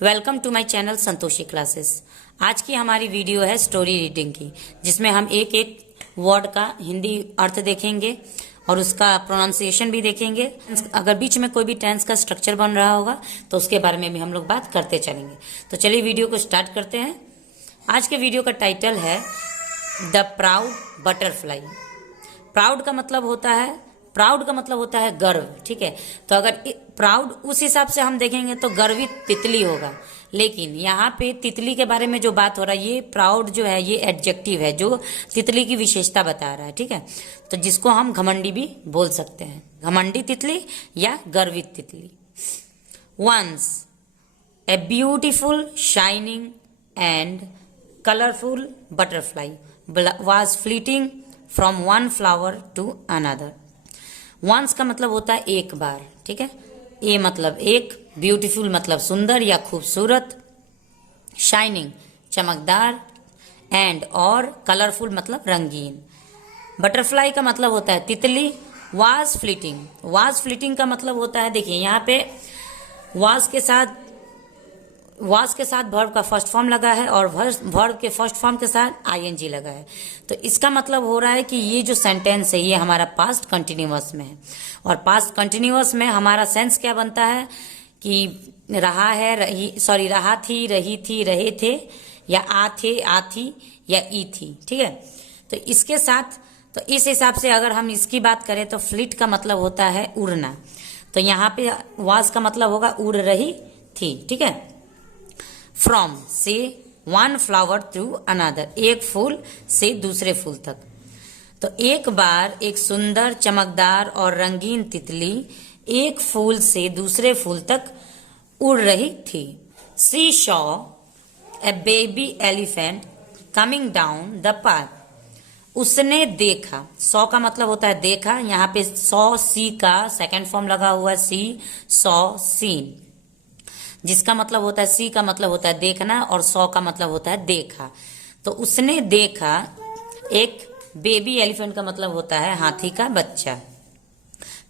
Welcome to my channel Santoshi classes. आज की हमारी वीडियो है स्टोरी रीडिंग की, जिसमें हम एक एक वर्ड का हिंदी अर्थ देखेंगे और उसका प्रोनाउंसिएशन भी देखेंगे। अगर बीच में कोई भी टेंस का स्ट्रक्चर बन रहा होगा तो उसके बारे में भी हम लोग बात करते चलेंगे। तो चलिए वीडियो को स्टार्ट करते हैं। आज के वीडियो का टाइटल है द प्राउड बटरफ्लाई। प्राउड का मतलब होता है गर्व, ठीक है। तो अगर प्राउड उस हिसाब से हम देखेंगे तो गर्वित तितली होगा, लेकिन यहाँ पे तितली के बारे में जो बात हो रहा है, ये प्राउड जो है ये एडजेक्टिव है जो तितली की विशेषता बता रहा है, ठीक है। तो जिसको हम घमंडी भी बोल सकते हैं, घमंडी तितली या गर्वित तितली। Once a beautiful shining and colourful butterfly was fleeting from one flower to another। Once का मतलब होता है एक बार, ठीक है। ए मतलब एक, ब्यूटीफुल मतलब सुंदर या खूबसूरत, शाइनिंग चमकदार, एंड और कलरफुल मतलब रंगीन। बटरफ्लाई का मतलब होता है तितली। वाज फ्लीटिंग का मतलब होता है, देखिए यहाँ पे वाज के साथ वर्ब का फर्स्ट फॉर्म लगा है और वर्ब के फर्स्ट फॉर्म के साथ आईएनजी लगा है। तो इसका मतलब हो रहा है कि ये जो सेंटेंस है ये हमारा पास्ट कंटिन्यूअस में है, और पास्ट कंटिन्यूअस में हमारा सेंस क्या बनता है कि रहा है, रहा थी, रही थी, रहे थे, या आ थे, आ थी, या ई थी, ठीक है। तो इसके साथ, तो इस हिसाब से अगर हम इसकी बात करें तो फ्लिट का मतलब होता है उड़ना। तो यहाँ पे वाज का मतलब होगा उड़ रही थी, ठीक है। फ्रॉम से वन फ्लावर टू अनदर, एक फूल से दूसरे फूल तक। तो एक बार एक सुंदर, चमकदार और रंगीन तितली एक फूल से दूसरे फूल तक उड़ रही थी। She saw a baby elephant coming down the path. उसने देखा, सॉ का मतलब होता है देखा, यहाँ पे सॉ सी का सेकेंड फॉर्म लगा हुआ है, सी सॉ सीन, जिसका मतलब होता है, सी का मतलब होता है देखना और सॉ का मतलब होता है देखा। तो उसने देखा एक बेबी एलिफेंट का मतलब होता है हाथी का बच्चा,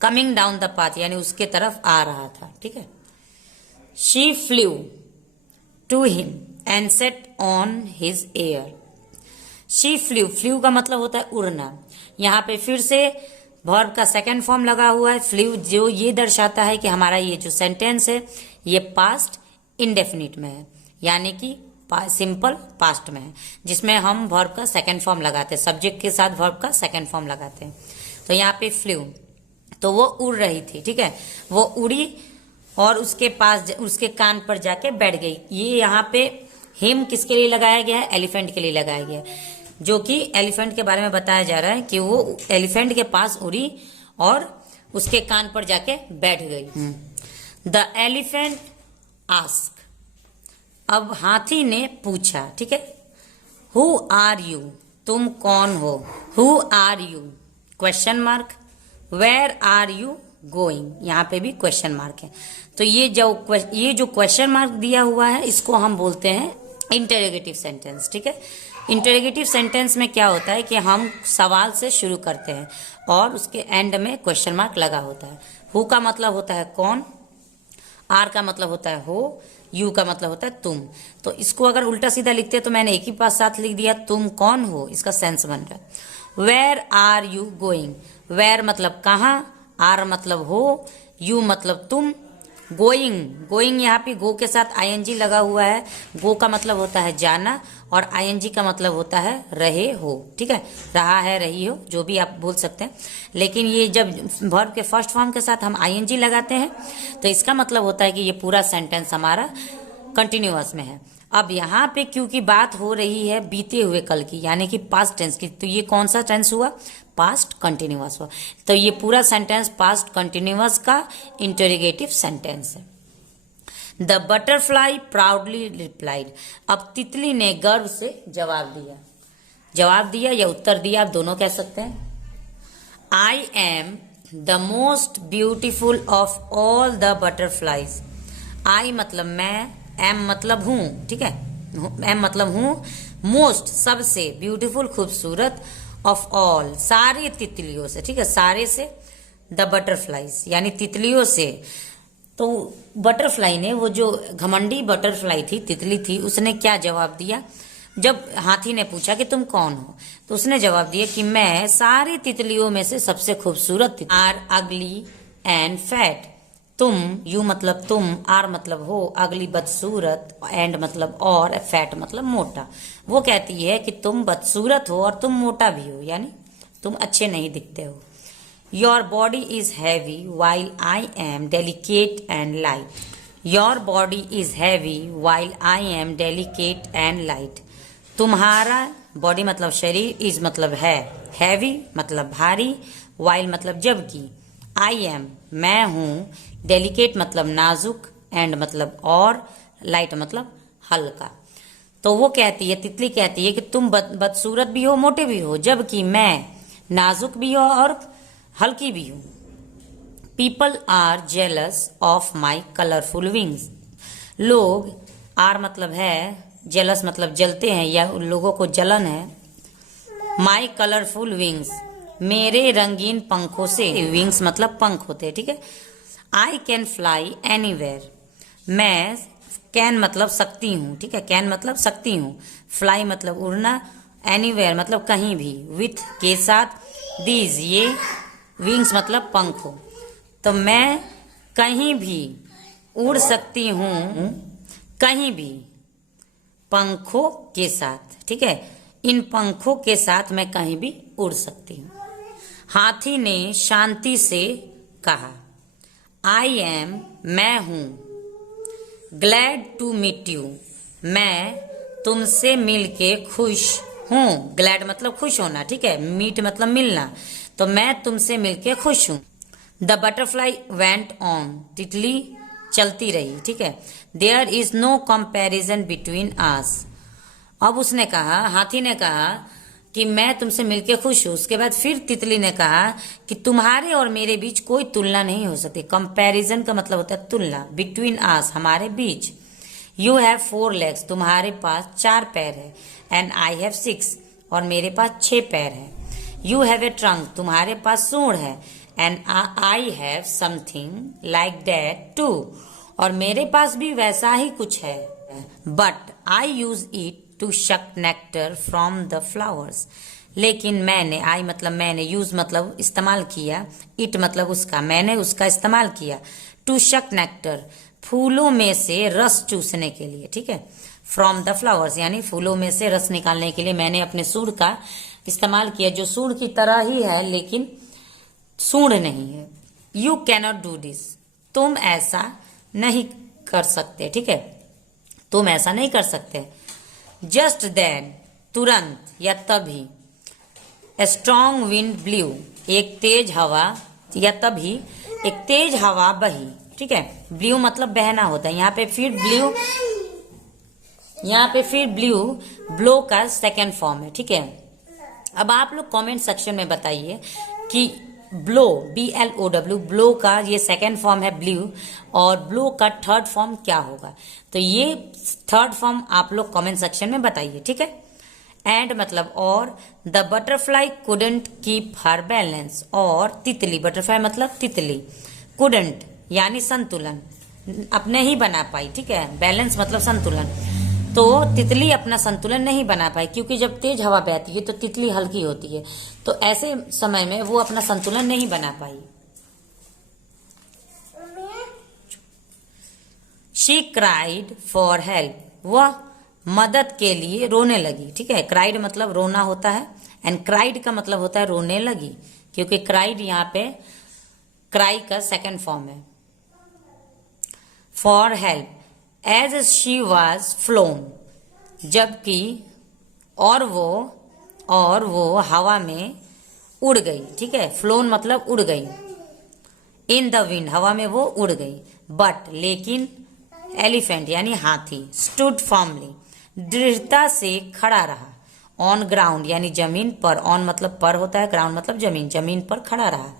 कमिंग डाउन द पाथ यानी उसके तरफ आ रहा था, ठीक है। She flew to him and sat on his ear. She flew का मतलब होता है उड़ना। यहाँ पे फिर से वर्ब का सेकेंड फॉर्म लगा हुआ है फ्लू, जो ये दर्शाता है कि हमारा ये जो सेंटेंस है ये पास्ट इंडेफिनिट में है, यानी कि सिंपल पास्ट में है, जिसमें हम वर्ब का सेकेंड फॉर्म लगाते हैं, सब्जेक्ट के साथ वर्ब का सेकेंड फॉर्म लगाते हैं। तो यहाँ पे फ्लू, तो वो उड़ रही थी, ठीक है। वो उड़ी और उसके पास, उसके कान पर जाके बैठ गई। ये यहाँ पे हिम किसके लिए लगाया गया है? एलिफेंट के लिए लगाया गया है, जो कि एलिफेंट के बारे में बताया जा रहा है कि वो एलिफेंट के पास उड़ी और उसके कान पर जाके बैठ गई। द एलिफेंट आस्क, अब हाथी ने पूछा, ठीक है। हु आर यू, तुम कौन हो। Who are you question mark, where are you going, यहाँ पे भी क्वेश्चन मार्क है। तो ये जो क्वेश्चन मार्क दिया हुआ है इसको हम बोलते हैं इंटरोगेटिव सेंटेंस, ठीक है। इंटरोगेटिव सेंटेंस में क्या होता है कि हम सवाल से शुरू करते हैं और उसके एंड में क्वेश्चन मार्क लगा होता है। हु का मतलब होता है कौन, आर का मतलब होता है हो, यू का मतलब होता है तुम। तो इसको अगर उल्टा सीधा लिखते हैं तो मैंने एक ही पास साथ लिख दिया, तुम कौन हो, इसका सेंस बन रहा है। Where are you going, where मतलब कहाँ, आर मतलब हो, यू मतलब तुम, गोइंग यहाँ पे गो के साथ आईएनजी लगा हुआ है। गो का मतलब होता है जाना और आईएनजी का मतलब होता है रहे हो, ठीक है। रहा है, रही हो, जो भी आप बोल सकते हैं। लेकिन ये जब वर्ब के फर्स्ट फॉर्म के साथ हम आईएनजी लगाते हैं तो इसका मतलब होता है कि ये पूरा सेंटेंस हमारा कंटिन्यूअस में है। अब यहाँ पे क्योंकि बात हो रही है बीते हुए कल की, यानी कि पास्ट टेंस की, तो ये कौन सा टेंस हुआ? पास्ट कंटिन्यूअस हुआ। तो ये पूरा सेंटेंस पास्ट कंटिन्यूअस का इंटरोगेटिव सेंटेंस है। द बटरफ्लाई प्राउडली रिप्लाइड, अब तितली ने गर्व से जवाब दिया या उत्तर दिया, आप दोनों कह सकते हैं। I am the most beautiful of all the butterflies. I मतलब मैं, एम मतलब हूं, ठीक है। एम मतलब हूं, मोस्ट सबसे, ब्यूटीफुल खूबसूरत, ऑफ ऑल सारी तितलियों से, ठीक है, सारे से, द बटरफ्लाईज यानी तितलियों से। तो बटरफ्लाई ने, वो जो घमंडी बटरफ्लाई थी, तितली थी, उसने क्या जवाब दिया जब हाथी ने पूछा कि तुम कौन हो? तो उसने जवाब दिया कि मैं सारी तितलियों में से सबसे खूबसूरत तितली। Are ugly and fat. तुम, यू मतलब तुम, आर मतलब हो, अगली बदसूरत, एंड मतलब और, फैट मतलब मोटा। वो कहती है कि तुम बदसूरत हो और तुम मोटा भी हो, यानी तुम अच्छे नहीं दिखते हो। Your body is heavy while I am delicate and light. Your body is heavy while I am delicate and light. तुम्हारा बॉडी मतलब शरीर, इज मतलब है, हैवी मतलब भारी, वाइल मतलब जबकि, आई एम मैं हूं, डेलिकेट मतलब नाजुक, एंड मतलब और, लाइट मतलब हल्का। तो वो कहती है, तितली कहती है कि तुम बदसूरत भी हो, मोटे भी हो, जबकि मैं नाजुक भी हो और हल्की भी हूं। People are jealous of my colourful wings. लोग, आर मतलब है, जेलस मतलब जलते हैं या उन लोगों को जलन है। माई कलरफुल विंग्स मेरे रंगीन पंखों से, विंग्स मतलब पंख होते हैं, ठीक है। I can fly anywhere. मैं, कैन मतलब सकती हूँ, ठीक है, कैन मतलब सकती हूँ, फ्लाई मतलब उड़ना, एनीवेयर मतलब कहीं भी, विथ के साथ, दीज ये, विंग्स मतलब पंखों। तो मैं कहीं भी उड़ सकती हूँ, कहीं भी पंखों के साथ, ठीक है, इन पंखों के साथ मैं कहीं भी उड़ सकती हूँ। हाथी ने शांति से कहा, आई एम मैं हूं, ग्लैड टू मीट यू मैं तुमसे मिलके खुश हूं। ग्लैड मतलब खुश होना, ठीक है, मीट मतलब मिलना, तो मैं तुमसे मिलके खुश हूं। द बटरफ्लाई वेंट ऑन तितली चलती रही, ठीक है। There is no comparison between us. अब उसने कहा, हाथी ने कहा कि मैं तुमसे मिलके खुश हूं। उसके बाद फिर तितली ने कहा कि तुम्हारे और मेरे बीच कोई तुलना नहीं हो सकती। कंपैरिजन का मतलब होता है तुलना, बिटवीन आस हमारे बीच। यू हैव 4 legs तुम्हारे पास 4 पैर है, एंड आई हैव 6 और मेरे पास 6 पैर है। यू हैव ए ट्रंक तुम्हारे पास सूंड है, and I have something like that too और मेरे पास भी वैसा ही कुछ है। But I use it to suck nectar from the flowers. लेकिन मैंने, आई मतलब मैंने, यूज मतलब इस्तेमाल किया, इट मतलब उसका, मैंने उसका इस्तेमाल किया, टू शक नेक्टर फूलों में से रस चूसने के लिए, ठीक है। फ्रॉम द फ्लावर्स यानी फूलों में से रस निकालने के लिए मैंने अपने सूंड का इस्तेमाल किया, जो सूंड की तरह ही है लेकिन सूंड नहीं है। यू कैनॉट डू दिस तुम ऐसा नहीं कर सकते, ठीक है, तुम ऐसा नहीं कर सकते। जस्ट देन तुरंत या तभी, ए स्ट्रॉन्ग विंड ब्ल्यू एक तेज हवा, या तभी एक तेज हवा बही, ठीक है। ब्ल्यू मतलब बहना होता है, यहाँ पे फिर ब्ल्यू ब्लो का सेकेंड फॉर्म है, ठीक है। अब आप लोग कमेंट सेक्शन में बताइए कि ब्लो, BLOW, ब्लो का ये सेकेंड फॉर्म है ब्ल्यू, और ब्लो का थर्ड फॉर्म क्या होगा। तो ये थर्ड फॉर्म आप लोग कमेंट सेक्शन में बताइए, ठीक है। एंड मतलब और, the butterfly couldn't keep her balance, और तितली, बटरफ्लाई मतलब तितली, कुडंट यानी संतुलन, अपने ही बना पाई, ठीक है। बैलेंस मतलब संतुलन, तो तितली अपना संतुलन नहीं बना पाई, क्योंकि जब तेज हवा बहती है तो तितली हल्की होती है, तो ऐसे समय में वो अपना संतुलन नहीं बना पाई। शी क्राइड फॉर हेल्प, वह मदद के लिए रोने लगी, ठीक है। क्राइड मतलब रोना होता है, एंड क्राइड का मतलब होता है रोने लगी, क्योंकि क्राइड यहाँ पे क्राई का सेकेंड फॉर्म है। For help as she was flown, जबकि और वो हवा में उड़ गई, ठीक है। फ्लोन मतलब उड़ गई। इन द विंड हवा में वो उड़ गई। बट लेकिन, एलिफेंट यानी हाथी, स्टूड फर्मली दृढ़ता से खड़ा रहा। ऑन ग्राउंड यानी जमीन पर, ऑन मतलब पर होता है, ग्राउंड मतलब जमीन, जमीन पर खड़ा रहा।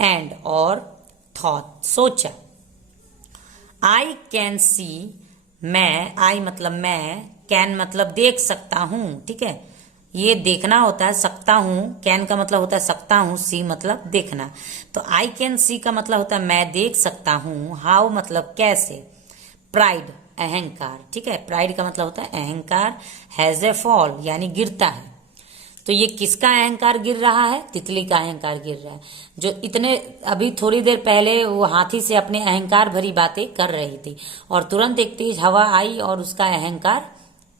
एंड और, थॉट सोचा। आई कैन सी मैं, आई मतलब मैं, कैन मतलब देख सकता हूं, ठीक है। ये देखना होता है, सकता हूं। कैन का मतलब होता है सकता हूं, सी मतलब देखना। तो आई कैन सी का मतलब होता है मैं देख सकता हूं। हाउ मतलब कैसे। प्राइड अहंकार, ठीक है, प्राइड का मतलब होता है अहंकार। हैज ए फॉल यानी गिरता है। तो ये किसका अहंकार गिर रहा है? तितली का अहंकार गिर रहा है, जो इतने अभी थोड़ी देर पहले वो हाथी से अपने अहंकार भरी बातें कर रही थी और तुरंत एक तेज हवा आई और उसका अहंकार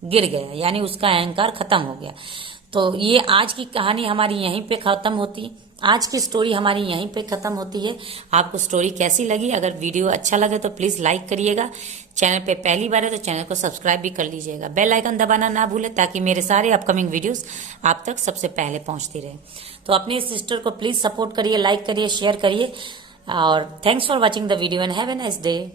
गिर गया, यानी उसका अहंकार खत्म हो गया। तो ये आज की कहानी हमारी यहीं पे खत्म होती, आज की स्टोरी हमारी यहीं पे खत्म होती है। आपको स्टोरी कैसी लगी? अगर वीडियो अच्छा लगे तो प्लीज लाइक करिएगा। चैनल पे पहली बार है तो चैनल को सब्सक्राइब भी कर लीजिएगा। बेल आइकन दबाना ना भूलें ताकि मेरे सारे अपकमिंग वीडियोस आप तक सबसे पहले पहुंचती रहे। तो अपने सिस्टर को प्लीज सपोर्ट करिए, लाइक करिए, शेयर करिए और thanks for watching the video and have a nice day.